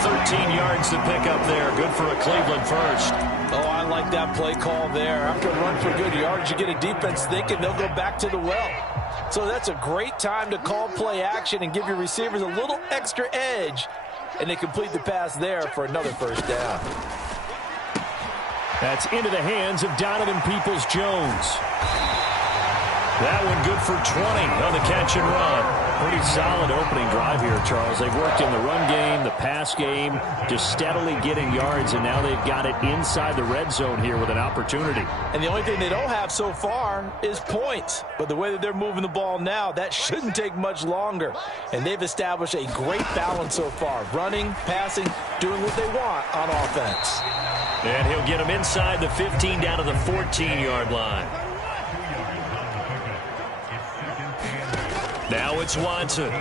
13 yards to pick up there. Good for a Cleveland first. Oh, I like that play call there. After a run for good yards, you get a defense thinking they'll go back to the well. So that's a great time to call play action and give your receivers a little extra edge. And they complete the pass there for another first down. That's into the hands of Donovan Peoples-Jones. That one good for 20 on the catch and run. Pretty solid opening drive here, Charles. They've worked in the run game, the pass game, just steadily getting yards, and now they've got it inside the red zone here with an opportunity. And the only thing they don't have so far is points. But the way that they're moving the ball now, that shouldn't take much longer. And they've established a great balance so far. Running, passing, doing what they want on offense. And he'll get them inside the 15 down to the 14-yard line. Now it's Watson.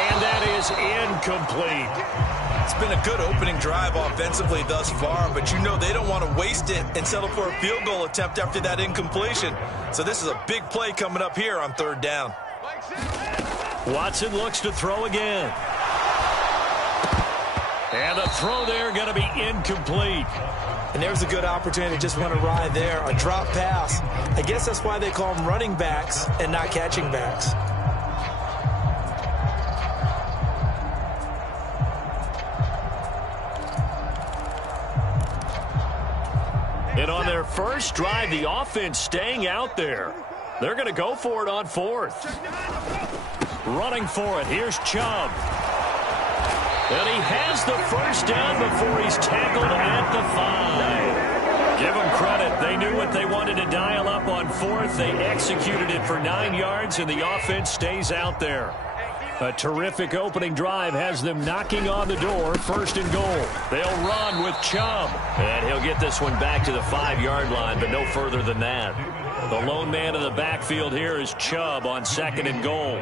And that is incomplete. It's been a good opening drive offensively thus far, but you know they don't want to waste it and settle for a field goal attempt after that incompletion. So this is a big play coming up here on third down. Watson looks to throw again. And the throw there going to be incomplete. And there's a good opportunity to just run a ride there, a drop pass. I guess that's why they call them running backs and not catching backs. And on their first drive, the offense staying out there. They're going to go for it on fourth. Running for it. Here's Chubb. And he has the first down before he's tackled at the 5. Give them credit. They knew what they wanted to dial up on fourth. They executed it for 9 yards, and the offense stays out there. A terrific opening drive has them knocking on the door, first and goal. They'll run with Chubb. And he'll get this one back to the 5-yard line, but no further than that. The lone man in the backfield here is Chubb on second and goal.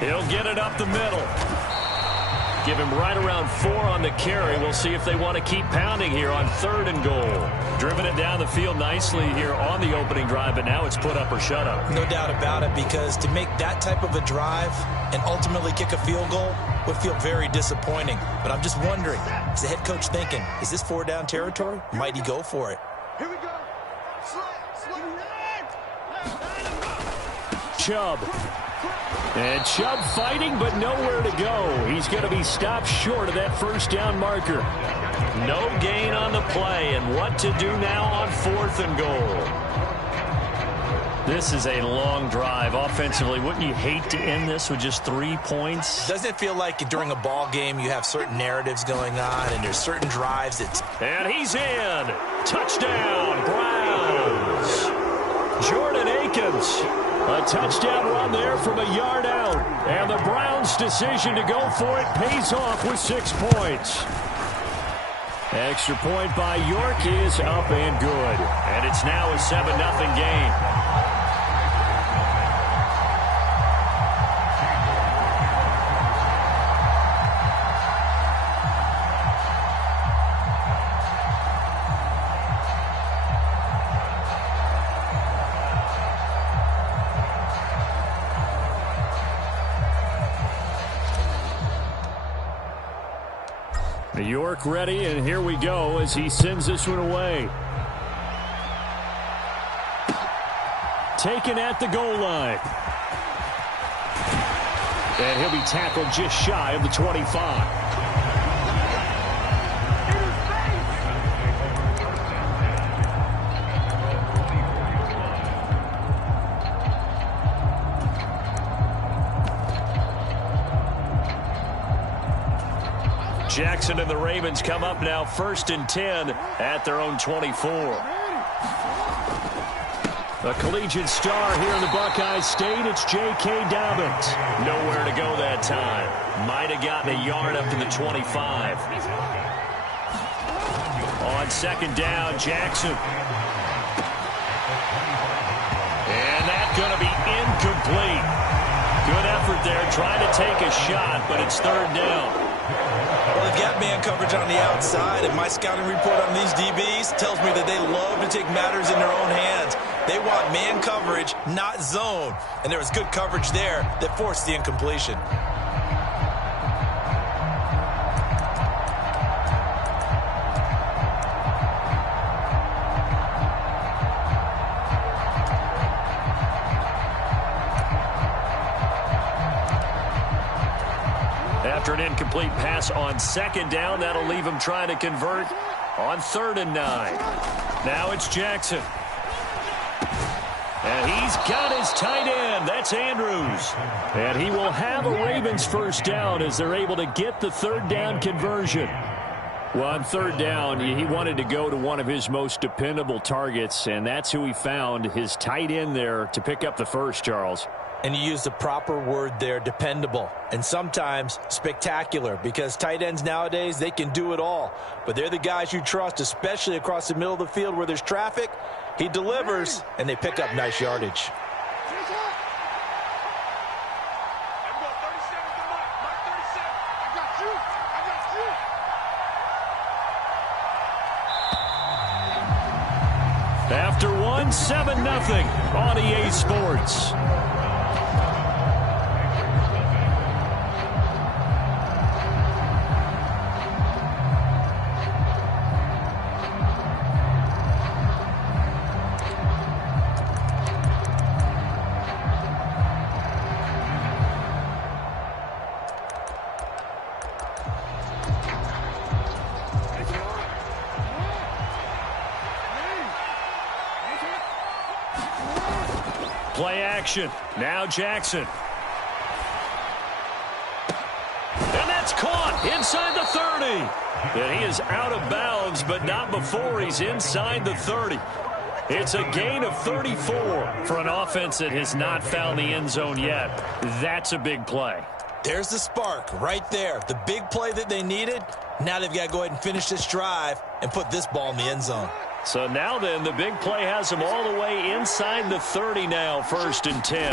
He'll get it up the middle. Give him right around 4 on the carry. We'll see if they want to keep pounding here on third and goal. Driven it down the field nicely here on the opening drive, but now it's put up or shut up. No doubt about it, because to make that type of a drive and ultimately kick a field goal would feel very disappointing. But I'm just wondering, is the head coach thinking, is this 4-down territory? Might he go for it? Here we go. Chubb. And Chubb fighting, but nowhere to go. He's going to be stopped short of that first down marker. No gain on the play, and what to do now on fourth and goal. This is a long drive offensively. Wouldn't you hate to end this with just 3 points? Doesn't it feel like during a ball game you have certain narratives going on and there's certain drives that... And he's in. Touchdown, Browns. Jordan Akins. A touchdown run there from a yard out. And the Browns' decision to go for it pays off with 6 points. Extra point by York is up and good. And it's now a 7-0 game. York ready, and here we go as he sends this one away. Taken at the goal line. And he'll be tackled just shy of the 25. Jackson and the Ravens come up now first and 10 at their own 24. A collegiate star here in the Buckeye State, it's J.K. Dobbins. Nowhere to go that time. Might have gotten a yard up to the 25. On second down, Jackson. And that's going to be incomplete. Good effort there, trying to take a shot, but it's third down. Well, they've got man coverage on the outside, and my scouting report on these DBs tells me that they love to take matters in their own hands. They want man coverage, not zone. And there was good coverage there that forced the incompletion. After an incomplete pass on second down, that'll leave him trying to convert on 3rd and 9. Now it's Jackson. And he's got his tight end. That's Andrews. And he will have a Ravens first down as they're able to get the 3rd down conversion. Well, on 3rd down, he wanted to go to one of his most dependable targets, and that's who he found, his tight end there, to pick up the first, Charles. And you used the proper word there, dependable, and sometimes spectacular, because tight ends nowadays, they can do it all. But they're the guys you trust, especially across the middle of the field where there's traffic. He delivers, and they pick up nice yardage. After one, 7-0 on EA Sports. Play action. Now Jackson. And that's caught inside the 30. And he is out of bounds, but not before he's inside the 30. It's a gain of 34 for an offense that has not found the end zone yet. That's a big play. There's the spark right there. The big play that they needed. Now they've got to go ahead and finish this drive and put this ball in the end zone. So now then, the big play has him all the way inside the 30 now, 1st and 10.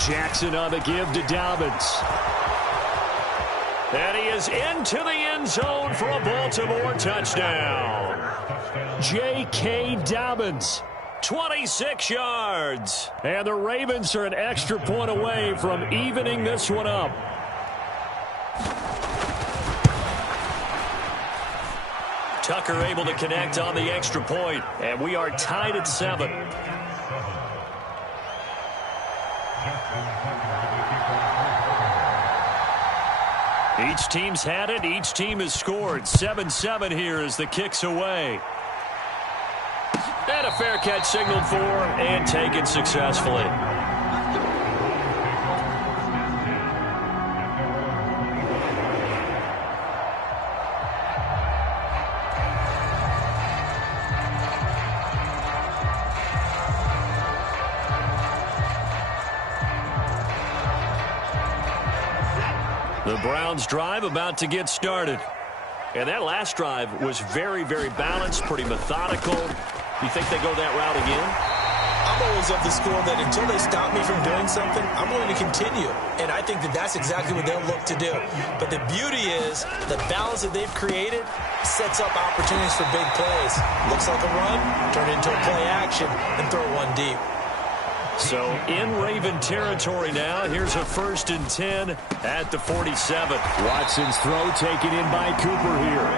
Jackson on the give to Dobbins. And he is into the end zone for a Baltimore touchdown. J.K. Dobbins, 26 yards. And the Ravens are an extra point away from evening this one up. Tucker able to connect on the extra point, and we are tied at 7. Each team's had it. Each team has scored. 7-7 here as the kick's away. And a fair catch signaled for and taken successfully. The Browns drive about to get started. And that last drive was very, very balanced, pretty methodical. You think they go that route again? I'm always of the school that until they stop me from doing something, I'm going to continue. And I think that that's exactly what they'll look to do. But the beauty is the balance that they've created sets up opportunities for big plays. Looks like a run, turn into a play action, and throw one deep. So in Raven territory now. Here's a 1st and 10 at the 47. Watson's throw taken in by Cooper here.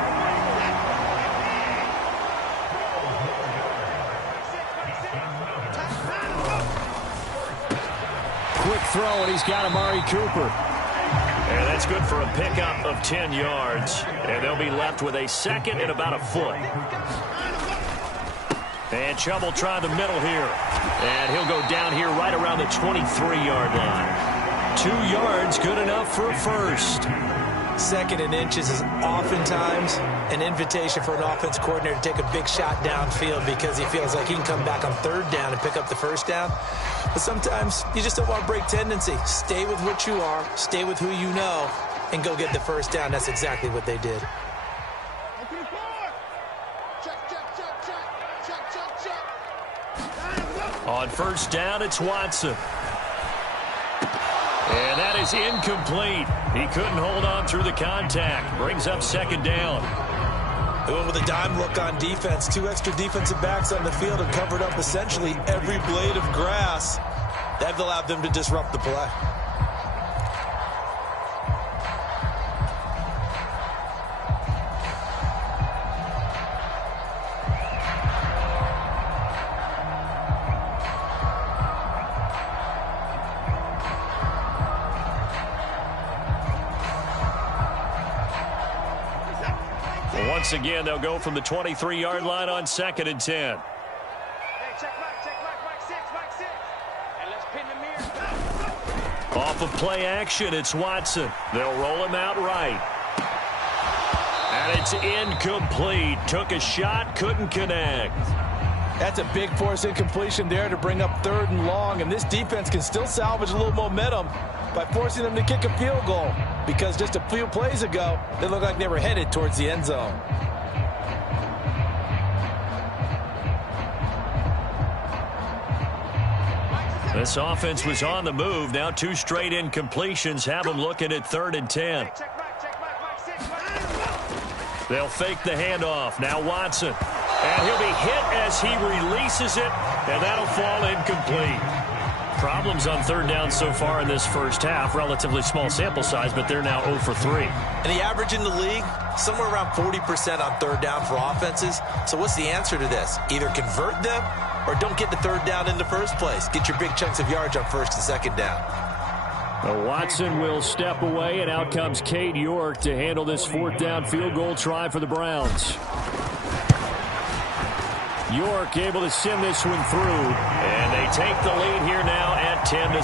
Quick throw, and he's got Amari Cooper. And that's good for a pickup of 10 yards. And they'll be left with a 2nd and about a foot. And Chubb will try the middle here. And he'll go down here right around the 23-yard line. 2 yards, good enough for a first. 2nd and inches is oftentimes an invitation for an offense coordinator to take a big shot downfield because he feels like he can come back on 3rd down and pick up the 1st down. But sometimes you just don't want to break tendency. Stay with what you are, stay with who you know, and go get the 1st down. That's exactly what they did. On 1st down, it's Watson. And that is incomplete. He couldn't hold on through the contact. Brings up 2nd down. They went with a dime look on defense. 2 extra defensive backs on the field and covered up essentially every blade of grass. That allowed them to disrupt the play. Once again, they'll go from the 23-yard line on 2nd and 10. Hey, check Mike 6, and let's pin the mirror. Off of play action, it's Watson. They'll roll him out right. And it's incomplete. Took a shot, couldn't connect. That's a big force incompletion there to bring up 3rd and long, and this defense can still salvage a little momentum by forcing them to kick a field goal, because just a few plays ago, they looked like they were headed towards the end zone. This offense was on the move. Now 2 straight incompletions have them looking at 3rd and 10. Check Mike 6. They'll fake the handoff. Now Watson. And he'll be hit as he releases it, and that'll fall incomplete. Problems on third down so far in this first half. Relatively small sample size, but they're now 0 for 3. And the average in the league, somewhere around 40% on third down for offenses. So what's the answer to this? Either convert them or don't get the third down in the first place. Get your big chunks of yards on first and second down. Well, Watson will step away, and out comes Cade York to handle this fourth down field goal try for the Browns. York able to send this one through, and they take the lead here now at 10-7.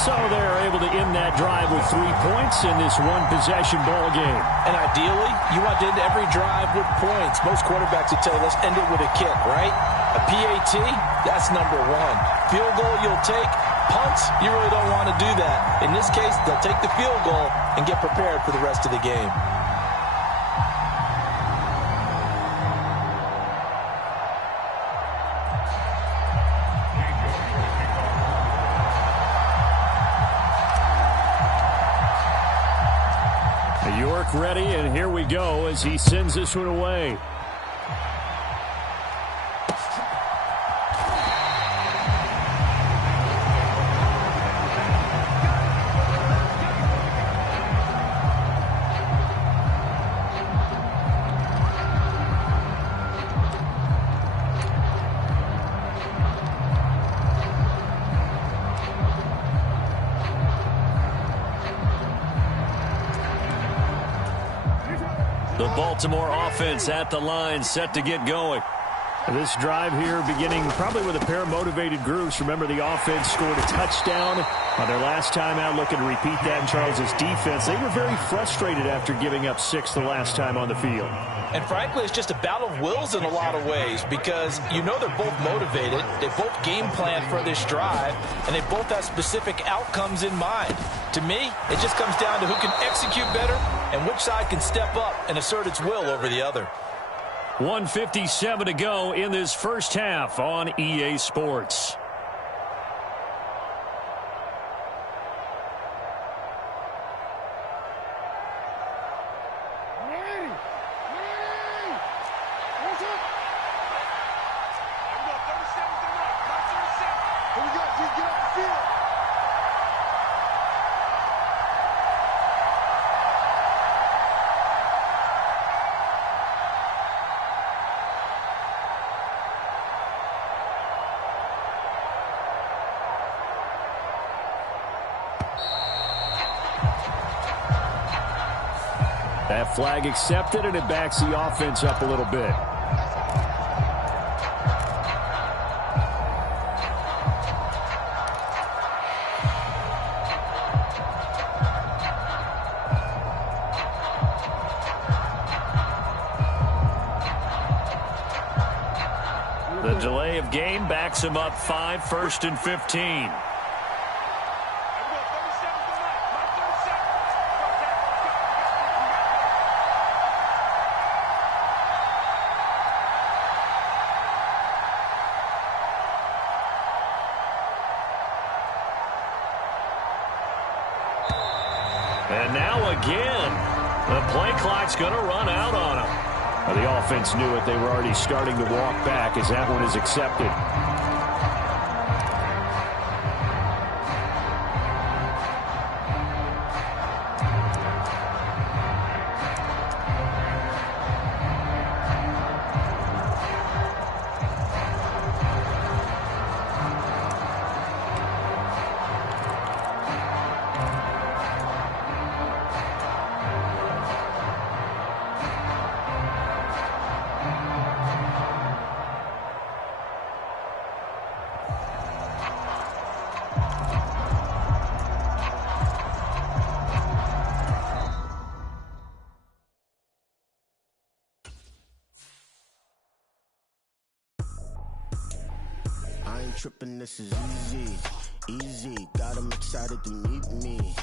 So they're able to end that drive with 3 points in this one-possession ball game. And ideally, you want to end every drive with points. Most quarterbacks would tell you, let's end it with a kick, right? A PAT, that's number 1. Field goal you'll take. Punts, you really don't want to do that. In this case, they'll take the field goal and get prepared for the rest of the game. York ready, and here we go as he sends this one away. The Baltimore offense at the line, set to get going. This drive here beginning probably with a pair of motivated groups. Remember, the offense scored a touchdown on their last time out, looking to repeat that in Charles' defense. They were very frustrated after giving up 6 the last time on the field. And frankly, it's just a battle of wills in a lot of ways because you know they're both motivated, they both game plan for this drive, and they both have specific outcomes in mind. To me, it just comes down to who can execute better and which side can step up and assert its will over the other. 1:57 to go in this first half on EA Sports. That flag accepted, and it backs the offense up a little bit. The delay of game backs him up 5, 1st and 15. And now again, the play clock's going to run out on them. Well, the offense knew it. They were already starting to walk back as that one is accepted. Tripping, this is easy, got them excited to meet me.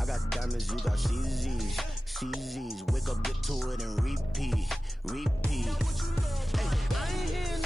I got diamonds, you got CZs,